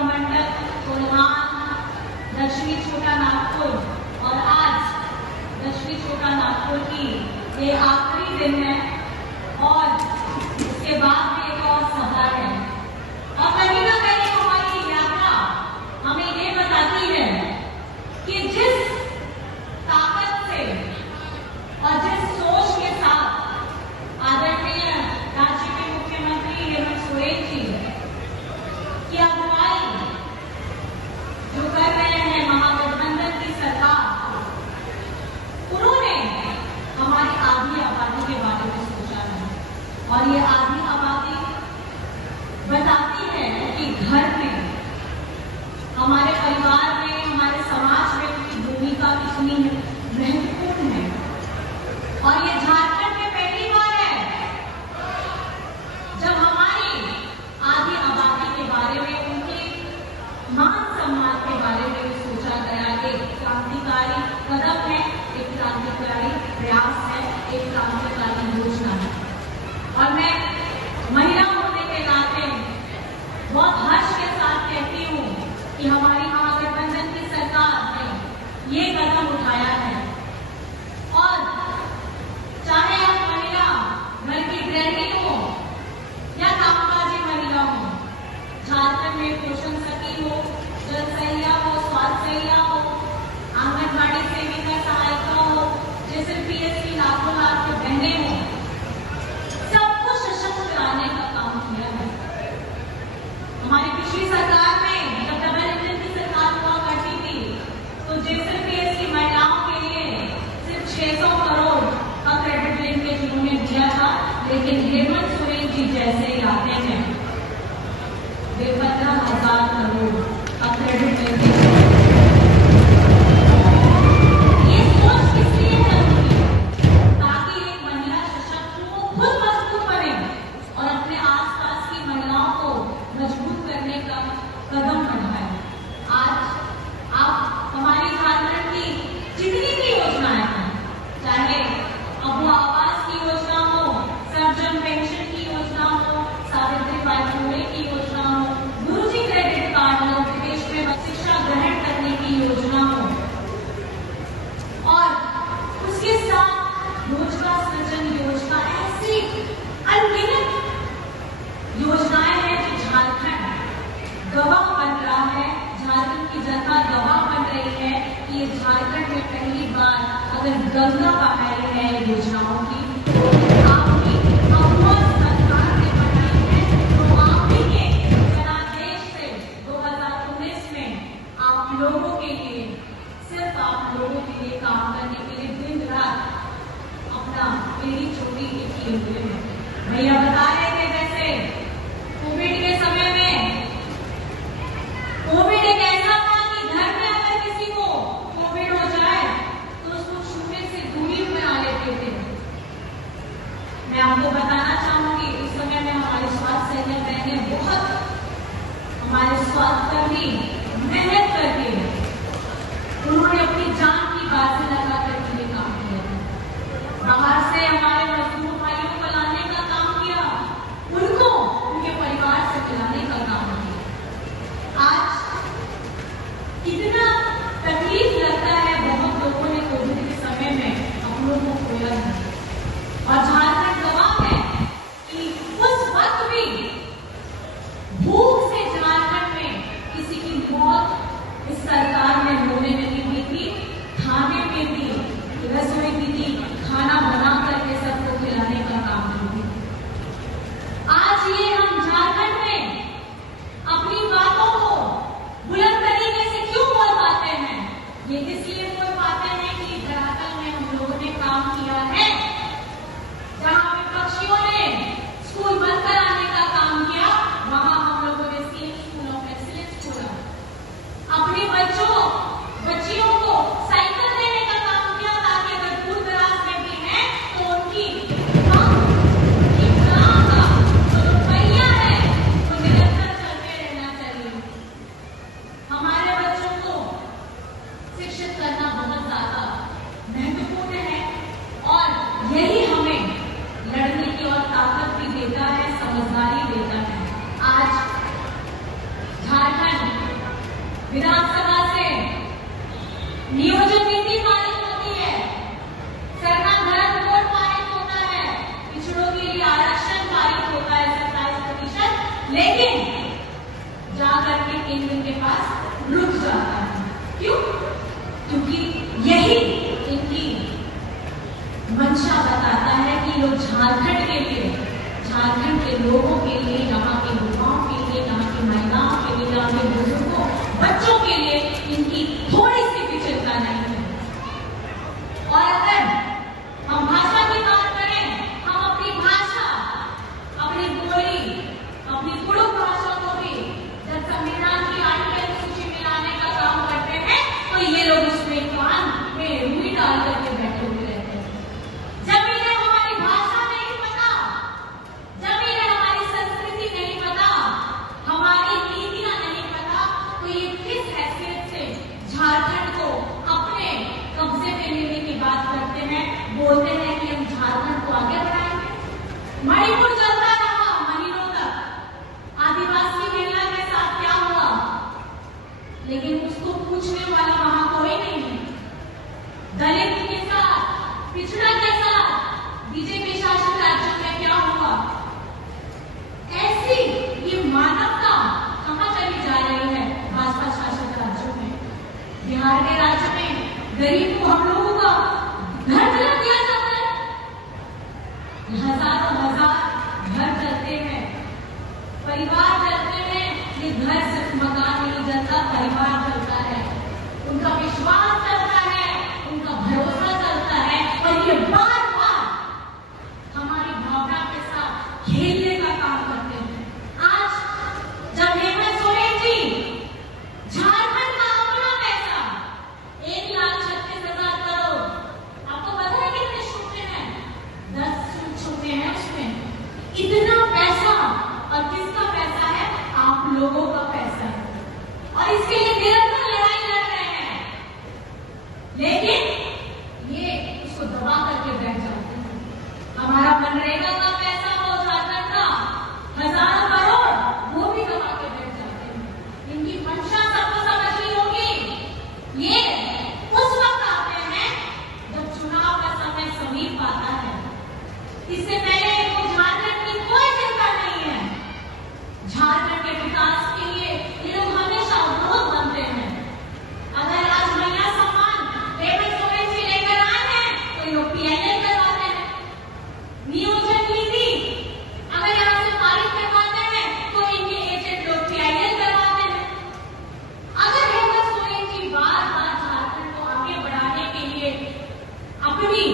प्रमंडल कोल्हान, दक्षिणी छोटा नागपुर और आज दक्षिणी छोटा नागपुर की ये आखिरी दिन है और उसके बाद भी एक और सफर है और कहीं ना कहीं हमारी यात्रा हमें ये बताती है कि जिस ताकत से और जिस सोच के साथ आदरणीय राज्य के मुख्यमंत्री हेमंत सोरेन जी की अगुवाई जो कर रहे हैं महागठबंधन की सरकार, उन्होंने हमारी आधी आबादी के बारे में सोचा है और ये आधी आबादी बताती है कि घर में, हमारे परिवार में, हमारे समाज में उनकी भूमिका कितनी महत्वपूर्ण है। और ये झारखंड में पहली बार है जब हमारी आधी आबादी के बारे में, उनके मान सम्मान के बारे में सोचा गया। एक क्रांतिकारी कदम है, एक क्रांतिकारी प्रयास है, एक क्रांतिकारी योजना है और मैं महिला होने के नाते बहुत हर्ष के साथ कहती हूँ कि हमारी महागठबंधन की सरकार ने ये कदम उठाया है और चाहे आप महिला घर की गृहिणी हो या कामकाजी महिला हो, झारखंड में पोषण सखी हो, जल सहिया हो, स्वास्थ्य सहिया हो, आंगनबाड़ी सेविका सहायिका हो, जैसे पीएचसी लाखों लाख के बहने हो, सबको सशक्त कराने का काम किया है। हमारी पिछली सरकार में जब डबल इंजन की सरकार हुआ करती थी तो जैसे पीएचसी महिलाओं के लिए सिर्फ 600 करोड़ का क्रेडिट लिंकेज उन्होंने दिया था, लेकिन हेमंत सोरेन जी जैसे ही आते हैं वे 15,000 करोड़ का क्रेडिट लिंकेज। ये सोच किस लिए जरूरी है? ताकि एक महिला सशक्त हो, खुद मजबूत बने और अपने आसपास की महिलाओं को मजबूत करने का कदम बढ़ाए। आज आप हमारी झारखंड की जितनी भी योजनाएं हैं, चाहे अबुआ आवास की योजना हो, सर्वजन पेंशन की योजना हो, सावित्रीबाई फुले की योजना हो, गुरुजी क्रेडिट कार्ड हो, विदेश में शिक्षा ग्रहण करने की योजना हो और उसके साथ रोजगार सृजन योजना, ऐसी अनगिनत योजनाएं हैं जो झारखंड गवाह बन रहा है, झारखंड की जनता गवाह बन रही है कि ये झारखंड में पहली बार अगर गंगा बहाई है योजनाओं की तो आपकी अबुआ सरकार ने बनाई है, तो आप ही के जनादेश से 2019 में आप लोगों के लिए, सिर्फ आप लोगों के लिए काम करने के लिए दिन रात अपना मेरी छोटी किए हुए हैं। भैया बता रहे थे जैसे कोविड के समय में, कोविड एक ऐसा था कि घर में अगर किसी को कोविड हो जाए तो उसको छूने से दूरी बना लेते थे। मैं आपको बताना चाहूंगी उस समय में हमारे स्वास्थ्य सैनिक बहनें बहुत, हमारे स्वास्थ्य कर्मी मेहनत करके उन्होंने अपनी जान की बाजी लगा करके ये काम किया। बाहर से हमारे मजदूर भाइयों को लाने का काम किया, उनको उनके परिवार से मिलाने का काम किया। आज कितना तकलीफ लगता है, बहुत लोगों ने कोविड के समय में अपनों को खोया है और झारखंड गवाह है कि उस वक्त भी भूख से झारखंड में किसी की केंद्र के पास रुक जाता है। क्यों? क्योंकि यही इनकी मंशा बताता है कि लोग झारखंड के लिए, झारखंड के लोगों के लिए, यहाँ के युवाओं के लिए, यहाँ की महिलाओं के लिए, यहाँ के बुजुर्गों, बच्चों के लिए इनकी थोड़ी सी भी चिंता नहीं है। और अगर हम भाषा की बात करें, हम अपनी भाषा, अपनी बोली, अपनी कुड़ुक भाषा को भी जब संविधान की 8वीं अनुसूची में लाने का काम करते हैं तो ये लोग उसमें कान में रुई डाल करके बैठे हुए रहते हैं। जब इन्हें हमारी भाषा नहीं पता, जब इन्हें हमारी संस्कृति नहीं पता, हमारी नीतियां नहीं पता, तो ये किस हैसियत से झारखंड को अपने कब्जे में लेने की बात करते हैं, बोलते हैं कि हम झारखंड को आगे बढ़ाएंगे। मणिपुर चलता रहा महीनों तक, आदिवासी महिला के साथ क्या हुआ, लेकिन उसको पूछने वाला वहां कोई नहीं है। दलित के साथ, पिछड़ा के साथ बीजेपी शासित राज्यों में क्या हुआ? ऐसी ये मानवता कहां चली जा रही है भाजपा शासित राज्यों में? बिहार के राज्य में गरीब को, हम लोगों का घर दिला दिया जाता है, हजारों हजार घर चलते हैं, परिवार चलते हैं। ये घर सिर्फ मकान नहीं चलता, परिवार चलता है, उनका विश्वास चलता है, उनका भरोसा चलता है, और ये बार बार हमारी भावना के साथ खेलने का काम करते हैं। आज जब हेमंत सोरेन जी झारखंड का अपना पैसा 1,36,000 करोड़, आपको पता है कितने छूटे हैं? 10 छूटे हैं उसमें। इतना पैसा, और किसका पैसा है? आप लोगों का पैसा है, और इसके लिए निरंतर लड़ाई लड़ रहे हैं, लेकिन ये उसको दबा करके बैठ जाते हैं। हमारा मनरेगा का पैसा हो झारखंड का हजारों करोड़, वो भी दबा के बैठ जाते हैं। इनकी मंशा सबको समझनी होगी। ये उस वक्त आते हैं जब चुनाव का समय समीप आता है। इससे पहले इनको झारखंड की कोई चिंता नहीं है। झारखंड के विकास के लिए ये लोग हमेशा अवरोध बनते हैं। अगर आज महिला सम्मान हेमंत सोरेन जी लेकर आए हैं तो ये लोग PLL करवाते हैं। नियोजन नीति अगर यहाँ से पारित करवाते हैं तो इनके एजेंट लोग PLL करवाते हैं। अगर हेमंत सोरेन जी बार बार झारखंड को आगे बढ़ाने के लिए अपनी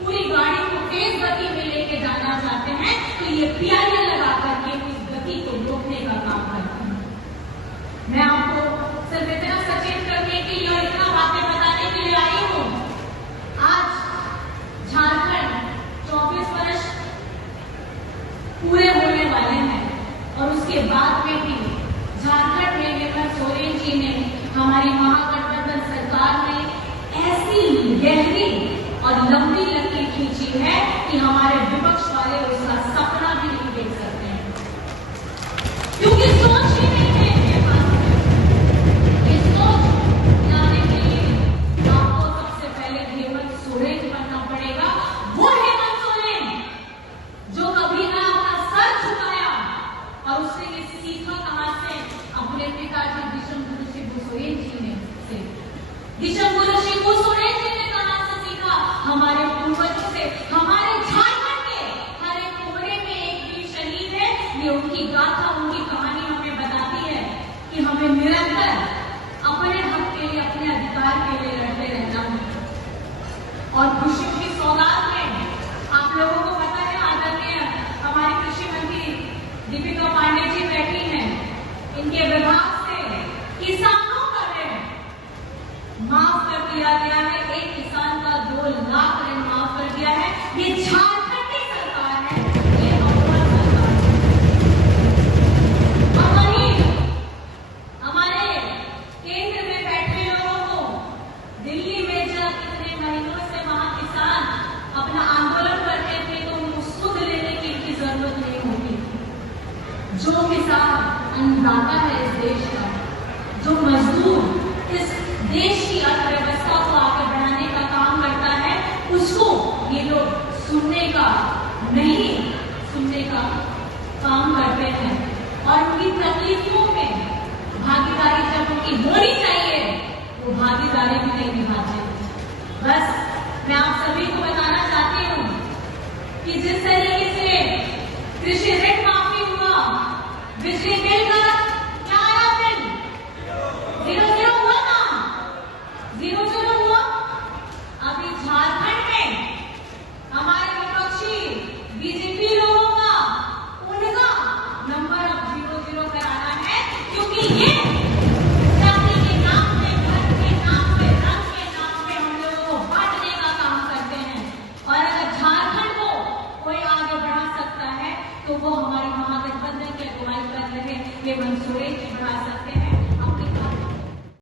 पूरी गाड़ी को तेज गति में लेके जाना चाहते हैं तो ये PLL लगा करके उस गति को रोकने का काम करते हैं। मैं आपको सिर्फ इतना सचेत करने के लिए और इतना बातें बताने के लिए आई हूँ। आज झारखंड 24 वर्ष पूरे होने वाले हैं, और उसके बाद में भी झारखंड में हेमंत सोरेन जी ने, हमारी महागठबंधन सरकार ने ऐसी गहरी और लंबी लकीर खींची है कि हमारे विपक्ष वाले उसका सपना भी नहीं देख सकते हैं, क्योंकि सोच ही नहीं है इनके पास। ये सोच लाने के लिए आपको सबसे पहले हेमंत सोरेन बनना पड़ेगा। वो हेमंत सोरेन जो कभी ना अपना सर झुकाया, और उसने ये सीखा कहां से? अपने पिताजी विषम गुरु शिबू सोरेन जी ने से। विषम गुरु शिबू सोरेन जी ने कहां से सीखा? हमारे पूर्वजों से। हमारे झारखंड के हर एक कोने में एक वीर शहीद है। ये उनकी गाथा, उनकी कहानी हमें बताती है कि हमें निरंतर अपने हक के लिए, अपने अधिकार के लिए लड़ते रहना है। और खुशी की सौगात में आप लोगों को पता है, आदरणीय हमारी कृषि मंत्री दीपिका पांडे जी बैठी हैं, इनके विभाग से किसानों का ऋण माफ कर दिया गया है। एक किसान का 2 लाख ऋण माफ कर दिया है। ये झारखंड की सरकार है, ये हमारी सरकार है। और वहीं हमारे केंद्र में बैठे लोगों को दिल्ली में जब कितने महीनों से वहां किसान अपना आंदोलन करते थे तो उनको सुध लेने की इनकी जरूरत नहीं होती। जो किसान अन्नदाता है इस देश का, जो मजदूर इस देश की अर्थव्यवस्था को आगे बढ़ाने का काम करता है, उसको ये लोग सुनने का नहीं सुनने का काम करते हैं, और उनकी तकलीफों में भागीदारी बस मैं आप सभी को बताना चाहती हूँ कि जिस तरीके से कृषि ऋण माफी हुआ, बिजली बिल का क्या आया बिल 0-0 हुआ ना, 0-0 हुआ। अभी झारखंड में हमारे विपक्षी बीजेपी लोगों का उनका नंबर अब 0-0 कराना है, क्योंकि ये जाति के नाम पे, धर्म के नाम पे, रंग के नाम पे हम लोगों को बांटने का काम करते हैं। और अगर झारखंड को कोई आगे बढ़ा सकता है तो वो हमारी महागठबंधन की अगुवाई कर रहे हेमंत सोरेन बढ़ा सकते हैं।